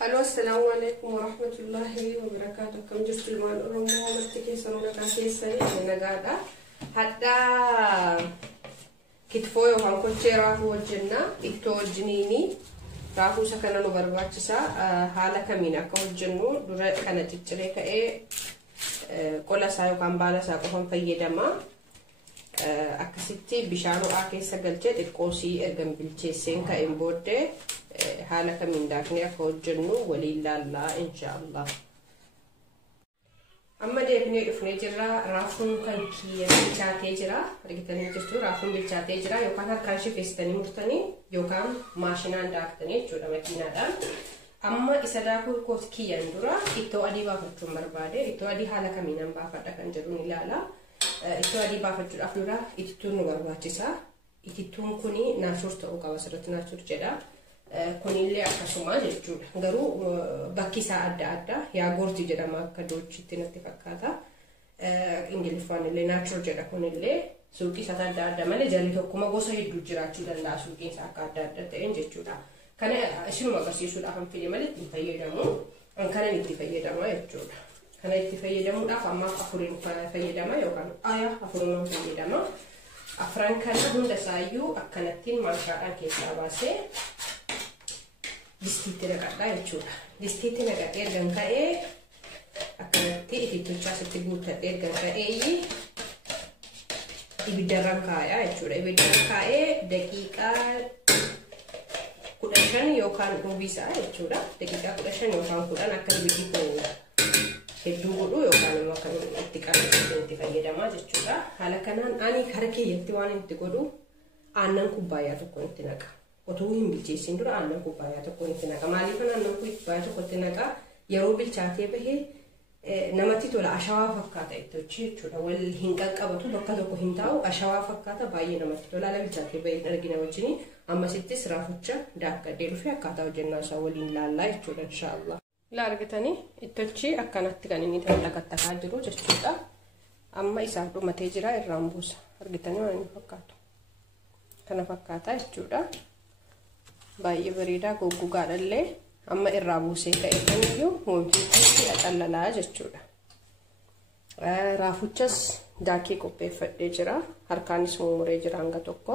Hello, assalamu alaikum wa rahmatullahi wa barakatuh. Kam jirtu ilmaan Oromoo walitti keessanuu nagaa keessanii nagaadha. Hadda kitfoo yookaan kochee raafuu hojjenna. Ittoo wajjiniini raafuu isa kana nu barbaachisa. Haala kamiin akka hojjennu dura kana cicciree ka'ee qola isaa yookaan baala isaa qofaan fayyadama. Akkasitti bishaan ho'aa keessa galchee xiqqoosii erga bilcheesseen ka'een booddee haala kamiin daaknee akka hojjennu waliin laallaa inshaallah. Amma deebinee dhufnee jirra. Raafuun kan bilchaatee jira. Argitanii jirtu raafuun bilchaatee jira yookaan harkaan shifeessitanii murtanii yookaan maashinaan daaktanii jechuudha makiinaadhaan. Amma isa daakuu kooti kiyyaan dura ittoo adii baafachuun barbaade. Ittoo adii haala kamiin baafadha kan jedhu ni ilaala. Ittoo adii baafachuudhaaf dura itittuun nu barbaachisa. Itittuun kuni naasuur ta'uu qaba. Asirratti naasuur jedha. Kunillee akkasuma jechuudha. Garuu bakki isaa adda adda. Yaagurtii jedhama akka doochitti natti fakkaata. Ingiliffaan illee naachur jedha kunillee. Suuqii isaa adda adda malee jalli tokkuma gosa hedduu jiraachuu danda'a suuqiin isaa akka adda adda ta'een jechuudha. Kana isinuma agarsiisuudhaaf kan fide malee itti fayyadamu. Kanan itti fayyadama jechuudha. Kana itti fayyadamuudhaaf ammaaf afuriin fayyadama yookaan afuriin fayyadama. Afran kana hunda isaayyuu akkanattiin maashaadhaan keessaa baasee distiitti naqadhaa jechuudha. Distiitti naqadhee ergan ka'ee akkanatti itittuchaa sitti guuttadhee ergan ka'ee ibiddarran kaayaa jechuudha. Ibiddarran kaa'ee daqiiqaa 15 yookaan dhuunbisaa jechuudha. Daqiiqaa 15 yookaan 10 akka ibiddi hedduu godhu yookaan immoo kan itti qabatee itti fayyadamaa jechuudha. Haala kanaan ani kara kiyyatti waan itti godhu aannan kubbaayyaa tokko itti naqa. Otoo hin bilcheessin dura aannan kubbaayyaa tokko itti naqa. Maaliif aannan kubbaayyaa tokko itti naqa yeroo bilchaatee bahee namatti tola ashawaa fakkaata ittochi jechuudha. Wal hin qaqqabatu bakka tokko hin taa'u ashawaa fakkaata baay'ee namatti tola. Ala bilchaatee bahee argina wajjin ammasittis raafucha daakkadhee dhufee akkaataa hojjennaa isaa waliin laallaa jechuudha inshaallah. La argitanii ittochi akkanatti kan inni dhaqattakaa jiru jechuudha. Amma isaaf dhumatee jira irraan buusa. Argitanii waan inni fakkaatu. Kana fakkaata jechuudha. Baay'ee bareedaa goggogaadhallee amma irraa buusee ka'ee kaniyyuu hojiitti dhaqallalaa jechuudha. Raafuchas daakee qopheeffadhee jira. Harkaanis mummuree jira hanga tokko.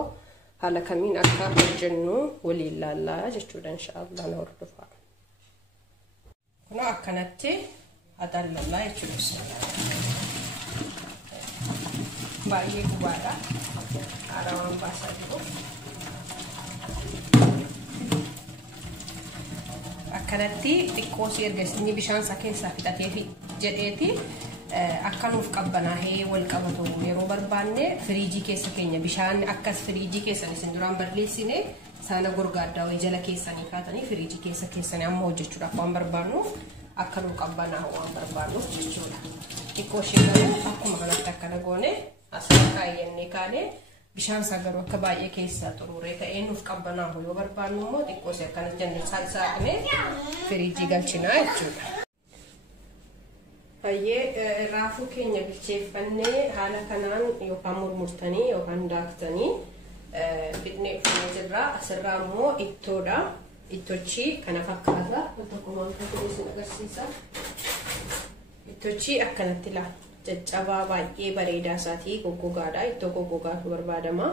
Haala kamiin akka hojjennu waliin laallaa jechuudha inshaallah na hordofaa. Kun akkanatti adallallaa jechuudha. Baay'ee gubaadha. Harawaan baasaa jiru. Akkanatti xiqqoosii erga inni bishaan isaa keessaa fixatee jedheeti akka nuuf qabbanaahee wal qabatu yeroo barbaanne firiijii keessa keenya bishaan akkas firiijii keessan isin duraan balleessine saana gorgaaddaa wayii jala keessanii kaatanii firiijii keessa keessanii amma hojjechuudhaaf waan barbaannuuf akka nuuf qabbanaa'u waan barbaannuuf jechuudha. Xiqqooshee garuu akkuma kanatti akkana goone asirra kaayyannee kaanee bishaan isaa garuu akka baay'ee keessaa xuruuree ka'ee nuuf qabbanaa'u yoo barbaannu immoo xiqqoosee akkana jennee saaqnee firiijii galchinaa jechuudha. Baay'ee raafuu keenya bilcheeffannee haala kanaan yookaan murmurtanii yookaan daaktanii fidnee dhufnee jirra. Asirraa immoo ittoodha. Ittochi kana fakkaata. Tokkummaan kan isin agarsiisa. Ittochi akkanatti laala. Caccabaa baay'ee bareedaa isaatii goggogaadha. Ittoo goggogaatu barbaadama.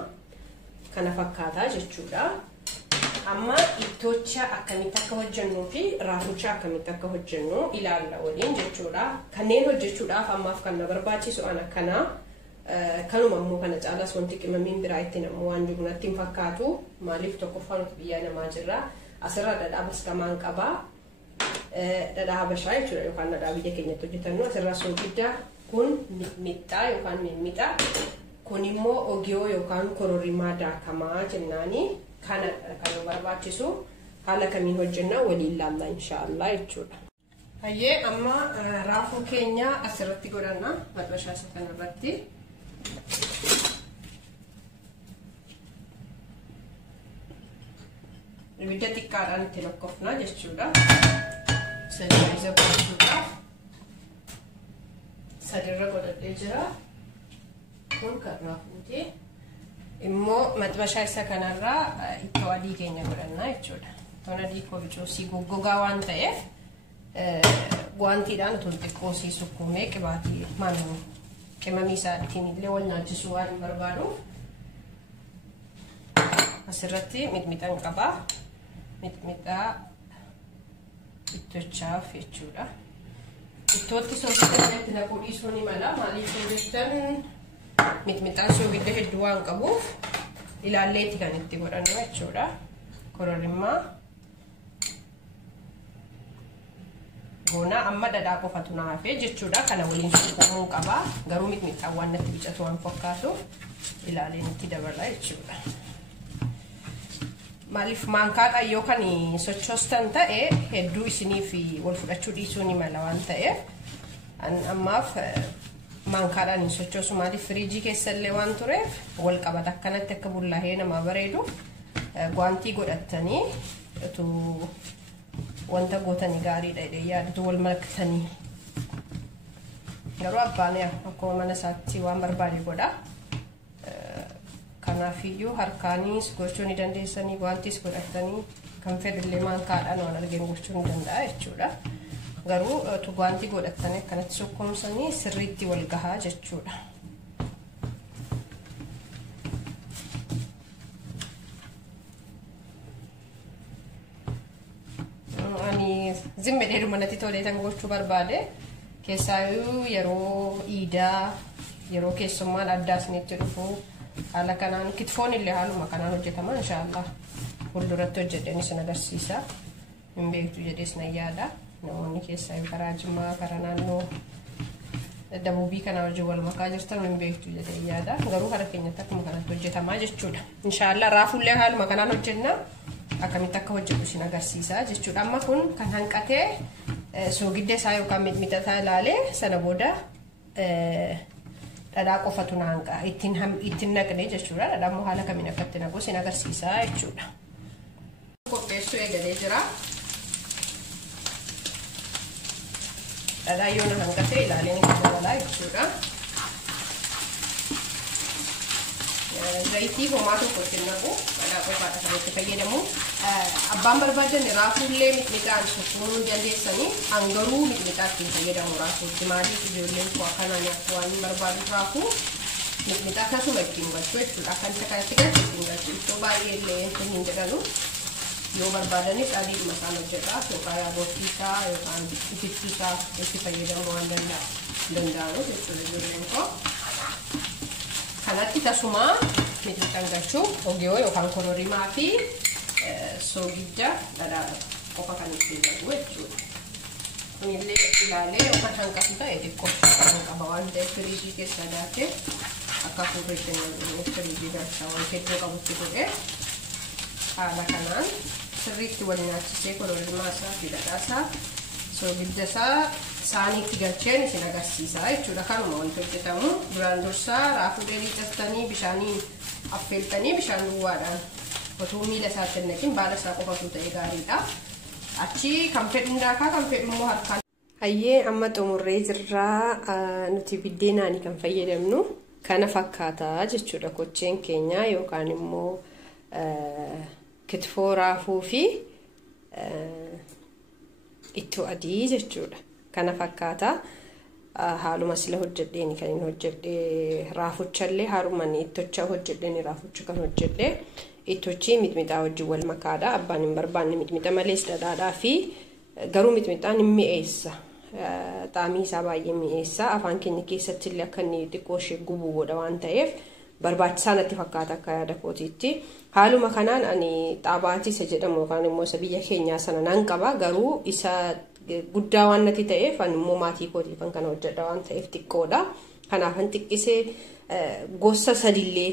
Kana fakkaataa jechuudha. Amma ittocha akkamitti akka hojjennuu fi raafucha akkamitti akka hojjennu ilaalla waliin jechuudha. Kanneen hojjechuudhaaf ammaaf kan na barbaachisu an akkanaa kanuma immoo kana caalaas wanti qimamiin biraa ittiin ammoo waan jiru natti hin fakkaatu. Maaliif tokkoffaa nuti biyya namaa jirra. Asirra dhadhaa baskamaan qabaa. Dhadhaa habashaa jechuudha yookaan dhadhaa biyya keenyatti hojjetannu. Asirra soogidda kun mixxaa yookaan mixxaa. Kun immoo ogiyoo yookaan kororimaa daakamaa jennaani. Kana kan barbaachisu haala kamiin hojjennaa waliin laallaa inshaallah jechuudha. Hayyee amma raafuu keenya asirratti godhanna madbashaa isa kanarratti. Ibidda xiqqaadhaan itti lakkoofnaa jechuudha. Sadii godhachuudhaaf sadirra godhadhee jira. Kun kan raafuuti. Immoo madbashaa isa kanarraa ittoo adii keenya godhannaa jechuudha. Tona diikoo bicoosii goggogaa waan ta'eef guantiidhaan tun xiqqoosii sukkuumee qibaatii maanuu qimamii isaatiin illee wal nyaachisuu waan barbaadu. Asirratti mixmixaan qabaa. Mixmixaa ittochaaf jechuudha. Ittootti soogidda naquu dhiisuu ni mala. Maaliif jettan mixmixaan soogidda hedduu waan qabuuf ilaalleetti kan itti godhannu jechuudha. Kororimaa goona amma dhadhaa qofatu naafee jechuudha. Kana waliin sukkuumuu qaba. Garuu mixmixaan waan natti bicatu waan fakkaatuuf ilaaleen itti dabala jechuudha. Maaliif maankaa qayyoo kan sochoostan ta'e hedduu isiniif wal fudhachuu dhiisuu ni mala waan ta'eef ammaaf maankaadhaan sochoosu. Maaliif firiijii keessallee waan tureef wal qabata akkanatti akka bullaa'ee nama bareedu guantii godhattanii wanta gootanii gaariidha jedhee yaadatu wal maktanii. Garuu abbaan akkuma mana isaatti waan barbaade godha. Kanaafiyyuu harkaanis gochuu ni dandeessanii guantiis godhatanii kan fedhillee maankaadhaan waan argeen gochuu ni danda'a jechuudha. Garuu guantii godhatanii akkanatti sukkuumsanii sirriitti wal gahaa jechuudha. Ani zimme dheedhuma natti toleetan gochuu barbaade keessaayyuu yeroo iidaa yeroo keessummaan addaa isinitti dhufu haala kanaan kitfoon illee haaluma kanaan hojjetama inshaallah fuulduratti hojjedheen isin agarsiisa. Hin beektu jedhees nan yaada. Namoonni keessaayyuu karaa Jimmaa karaa naannoo Dabuubii kana wajjin wal makaa jirtan hin beektu jedhee yaada. Garuu hara keenyatti akkuma kanatti hojjetama jechuudha. Inshaallah raafullee haaluma kanaan hojjenna. Akkamitti akka hojjetu isin agarsiisa jechuudha. Amma kun kan hanqatee soogidda isaa yookaan mixmixataa ilaalee sana booda dhadhaa qofatu naanqa ittiin naqne jechuudha. Dhadhaa immoo haala kamiin akka itti naqu isin agarsiisa jechuudha. Qopheessuu eegalee jira. Dhadhaa yoo na hanqate ilaaleen itti dabalaa jechuudha. Zayitii homaa tokko ittiin naqu dhadhaa qofaadha kan itti fayyadamu. Abbaan barbaadan raafuullee mixmixaan sukkuumuu dandeessanii hangaruu mixmixaa ittiin fayyadamu raafuutti. Maaliif ijoolleen koo akkanaan akka waan barbaadu raafuu mixmixaa akkasuma ittiin galchu jechuudha. Akka isa kanatti galchu ittiin galchu. Ittoo baay'ee illee hin jedhanu yoo barbaadanis adiidhuma isaan hojjedha yookaan yaabootii isaa yookaan itittuu isaa itti fayyadamuu waan danda'anu jechuudha ijoolleen koo. Kanatti tasuma mixmixaan galchuu ogiyoo yookaan kororimaa fi soogidda dhadhaa qofa kan ittiin naqu jechuudha. Kunillee ilaalee yookaan hanqatu ta'e xiqqoo kan qaba waan ta'eef firiijii keessa daakee akka fuulleetti firiijii galchaa waan hedduu qabutti godhee haala kanaan sirriitti wal nyaachisee kororimaa isaa fi dhadhaa isaa soogidda isaa saaniitti galcheen isin agarsiisa jechuudha. Kanuma wanti hojjetamu duraan dursaa raafuu dheedhii caftanii bishaaniin affeeltanii bishaan duwwaadhaan otoo miila isaatti hin naqin baala isaa qofatu ta'e gaariidha. Achi kan fedhu ndaakaa kan fedhu immoo harkaan. Hayyee amma xumurree jirraa nuti biddeenaanii kan fayyadamnu kana fakkaataa jechuudha. Kocheen keenya yookaan immoo kitfoo raafuu fi ittoo adii jechuudha. Kana fakkaataa haaluma sila hojjedheeni kan hin hojjedhee raafuchallee haarumaan ittocha hojjedheeni raafucha kan hojjedhee ittochi mixmixaa wajjin wal makaadha. Abbaan hin barbaanne mixmixa malees dhadhaadhaa fi garuu mixmixaan hin mi'eessa. Xaamii isaa baay'ee mi'eessa. Afaan keenya keessatti illee akka inni xiqqoo ishee gubuu godha waan ta'eef barbaachisaa natti fakkaata akka yaada kootiitti. Haaluma kanaan ani xaabaati isa jedhamu yookaan immoo isa biyya keenyaa sana nan qaba. Garuu isa guddaa waan natti ta'eef ani immoo maatii kootiifan kana hojjedha waan ta'eef xiqqoodha. Kanaafan xiqqisee gosa sadillee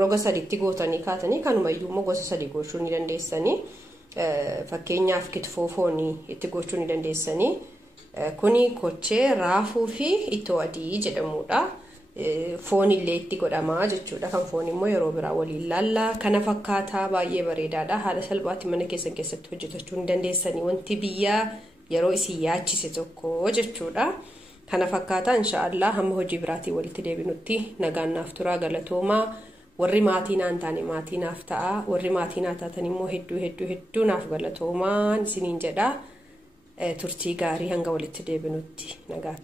roga sadiitti gootanii kaatanii kanumayyuu immoo gosa sadii gochuu ni dandeessanii. Fakkeenyaaf kitfoo foonii itti gochuu ni dandeessanii. Kuni kochee raafuu fi ittoo adii jedhamudha. Foon illee itti godhamaa jechuudha. Kan foon immoo yeroo biraa waliin laallaa kana fakkaataa baay'ee bareedaadha. Haala salphaatti mana keessatti hojjetachuu ni dandeessanii. Wanti biyyaa yeroo isin yaachise tokko jechuudha. Kana fakkaataa inshaallah hamma hojii biraatii walitti deebinutti nagaan naaf turaa galatoomaa. warri maatii naan taane maatii naaf ta'a warri maatii naa taatan immoo hedduu naaf galatoomaa isiniin jedha turtii gaarii hanga walitti deebinutti nagaa